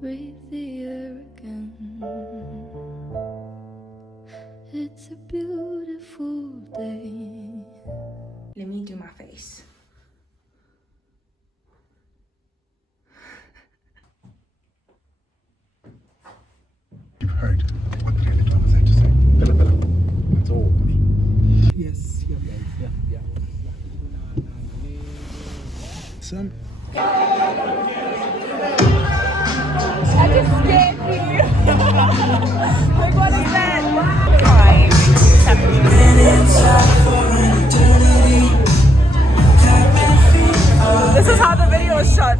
breathe the air again. It's a beautiful day. Let me do my face. You've heard what the Daily Thomas had to say. Bella, Bella. That's all. Yes, yeah. Son. I just scared me. Like, what is that? Alright. This is how the video is shot.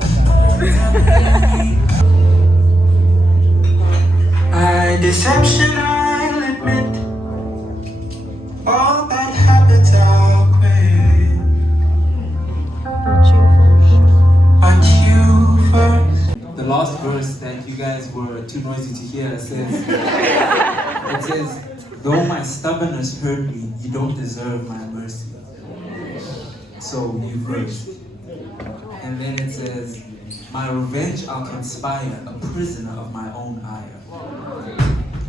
Deception, I'll admit. All bad habits are great. But you first. The last verse that you guys were too noisy to hear says, it says, though my stubbornness hurt me, you don't deserve my mercy. So you first. And then it says, my revenge I'll conspire, a prisoner of my own ire.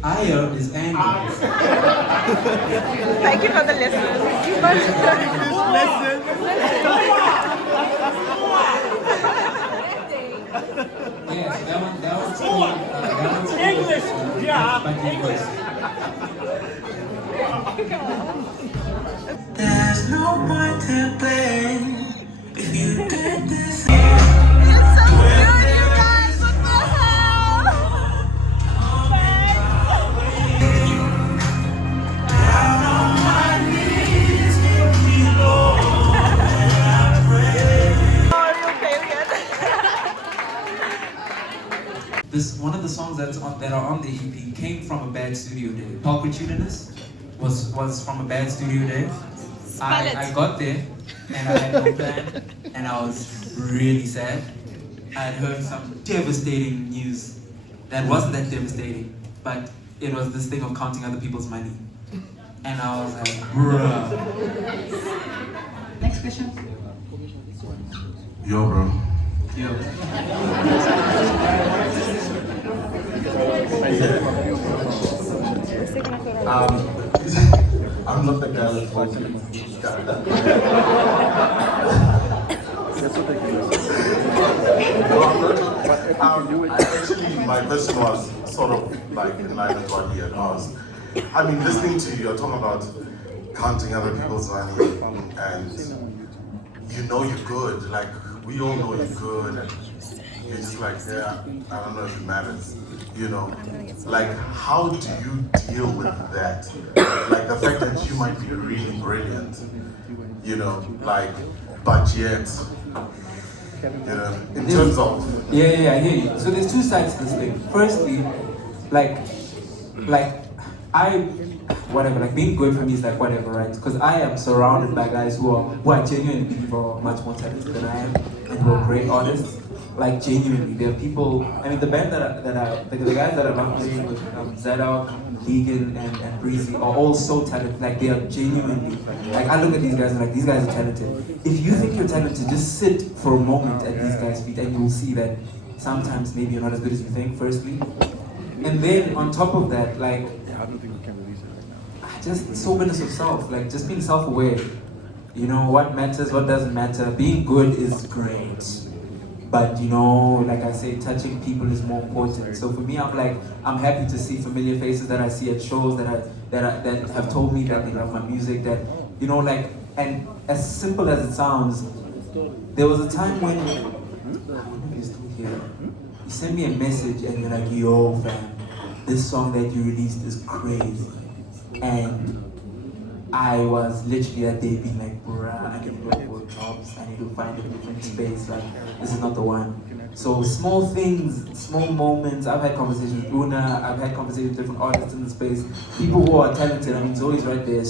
Ire is anger. Thank you for the lesson. Yes, that one's cool. English, yeah. But English. There's no point to blame if you did this. One of the songs that are on the EP came from a bad studio day. Opportuneness was from a bad studio day. I got there and I had no plan and I was really sad. I had heard some devastating news that wasn't that devastating, but it was this thing of counting other people's money. And I was like, bruh. Next question. Yo, bro. Yo. I'm not the guy that told you. Actually, my question was sort of like in line with what he had asked. I mean, listening to you, you're talking about counting other people's money, and you know you're good. Like, we all know you're good, and you're just like, yeah, I don't know if it matters. You know, like, how do you deal with that? Like, the fact that you might be really brilliant, you know, like, but yet, you know, in terms of... Yeah, I hear you. So there's two sides to this thing. Firstly, like being good for me is like whatever, right? Because I am surrounded by guys who are genuinely people much more talented than I am and who are great artists. Like, genuinely, there are people. I mean, the band the guys that I'm playing with, Zadok, Deegan, and Breezy, are all so talented. Like, they are genuinely. Like, I look at these guys and like, these guys are talented. If you think you're talented, just sit for a moment at these guys' feet, and you'll see that sometimes maybe you're not as good as you think. Firstly, and then on top of that, like, just soberness of self. Like, just being self-aware. You know what matters, what doesn't matter. Being good is great. But, you know, like I say, touching people is more important. So for me, I'm happy to see familiar faces that I see at shows that have told me that they love my music. That, you know, like, and as simple as it sounds, there was a time when, I don't know if you're still here, you send me a message and you're like, yo, fam, this song that you released is crazy. And I was literally that day being like, bruh, I need to go for jobs, I need to find a different space, like, this is not the one. So small things, small moments, I've had conversations with Una, I've had conversations with different artists in the space, people who are talented, I mean, Zoe's right there,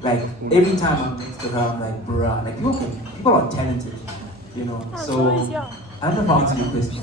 like, every time I'm next to her, I'm like, bruh, like, people are talented, you know, so, I don't know if I answered your question.